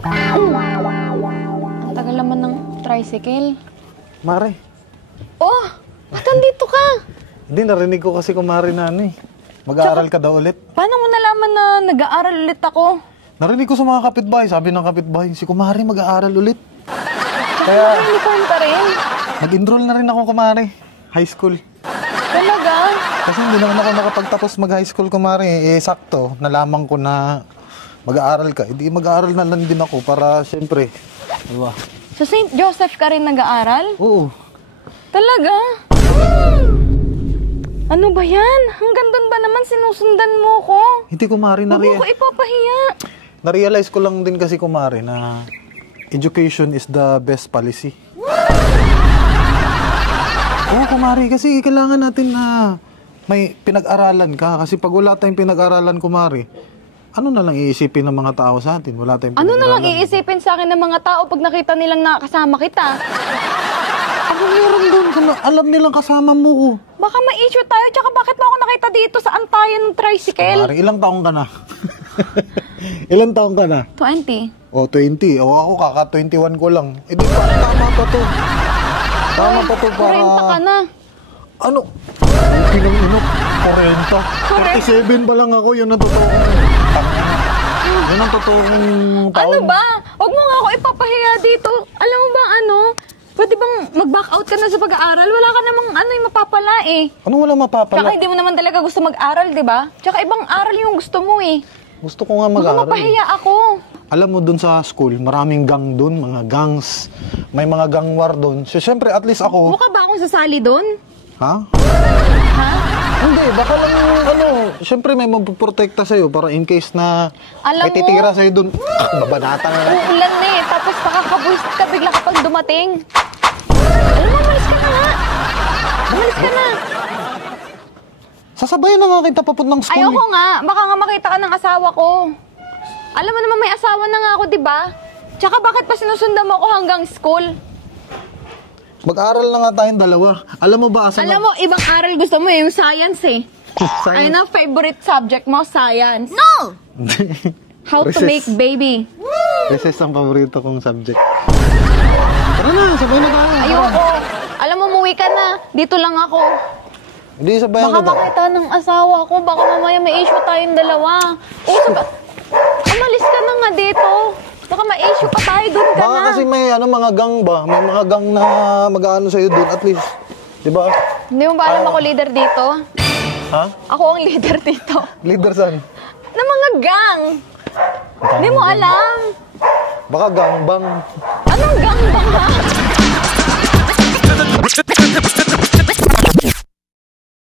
Ang tagal naman ng tricycle. Mare. Oh! Ba't andito ka? Hindi, narinig ko kasi kumari na mag-aaral ka daw ulit. Paano mo nalaman na nag-aaral ulit ako? Narinig ko sa mga kapitbahay, sabi ng kapitbahay, si kumari mag-aaral ulit. Kaya, Unicorn pa rin. nag-enroll na rin ako kumari. High school. Talaga? Kasi hindi naman ako nakapagtapos mag-high school kumari. Sakto, nalaman ko na mag-aaral ka. Hindi, mag-aaral na lang din ako para, siyempre, diba? Sa St. Joseph ka rin nag-aaral? Oo. Talaga? Ano ba yan? Hanggang doon ba naman sinusundan mo ko? Hindi kumari Huwag mo ko ipapahiya. Na-realize ko lang din kasi kumari na education is the best policy. Oo, kumari, kasi kailangan natin na may pinag-aralan ka. Kasi pag wala tayong pinag-aralan, kumari, ano na lang iisipin ng mga tao sa atin? Wala tayong Ano na lang pinag-aralan. iisipin sa akin ng mga tao pag nakita nilang nakasama kita? Ano meron doon? Alam nilang kasama mo ko. Baka ma-issue tayo, tsaka bakit mo ako nakita dito sa antayan ng tricycle? Kumari, ilang taong ka na? Ilang taong ka na? 20. O, 20. O, ako kaka-21 ko lang. Eh, di ba? Tama pa to. Tama pa to para... 40 ka na. Ano? Pinang-inok. 40. 47 pa lang ako. Yun ang totoong... Yun ang totoong taon. Ano ba? Huwag mo nga ako ipapahiya dito. Alam mo ba ano? Pwede bang mag-back out ka na sa pag-aaral? Wala ka namang ano yung mapapala eh. Ano wala mapapala? Tsaka hindi mo naman talaga gusto mag-aral, di ba? Tsaka ibang aral yung gusto mo eh. Gusto ko nga Baka mag-aaral. mapahiya ako. Alam mo dun sa school, maraming gang dun, mga gangs. May mga gang war dun. So, syempre, at least ako... Mukha ba akong sasali doon? Ha? Ha? Hindi, baka lang, syempre may magpuprotekta sa'yo para in case na Alam may titira sa'yo dun. Mabanata na. Uulan na eh. Tapos makakabuisit ka bigla kapag dumating. Alam mo, umalis ka na nga. Umalis ka na. Sasabayan na nga kita papuntang school. Ayoko nga. Baka nga makita ka ng asawa ko. Alam mo naman may asawa na nga ako, di ba? Tsaka bakit pa sinusundan mo ako hanggang school? Mag-aral na nga tayong dalawa. Alam mo ba, Alam mo, ibang aral gusto mo eh, yung science eh. Ayun ang favorite subject mo, science. No! How to make baby. Recess ang paborito kong subject. Tara na, sabay na tayo. Ayoko. Alam mo, umuwi ka na. Dito lang ako. Hindi, sabayan Baka kita. makita ng asawa ko. Baka mamaya may issue tayong dalawa. Umalis ka na nga dito. Baka may issue pa tayo. Doon ka Baka na. kasi may mga gang ba? May mga gang na mag-aano sa'yo doon at least. Di ba? Hindi mo ba alam ako leader dito? Ha? Ako ang leader dito. Leader saan? Ng mga gang. Hindi mo alam. Baka gang bang. Anong gang ba nga?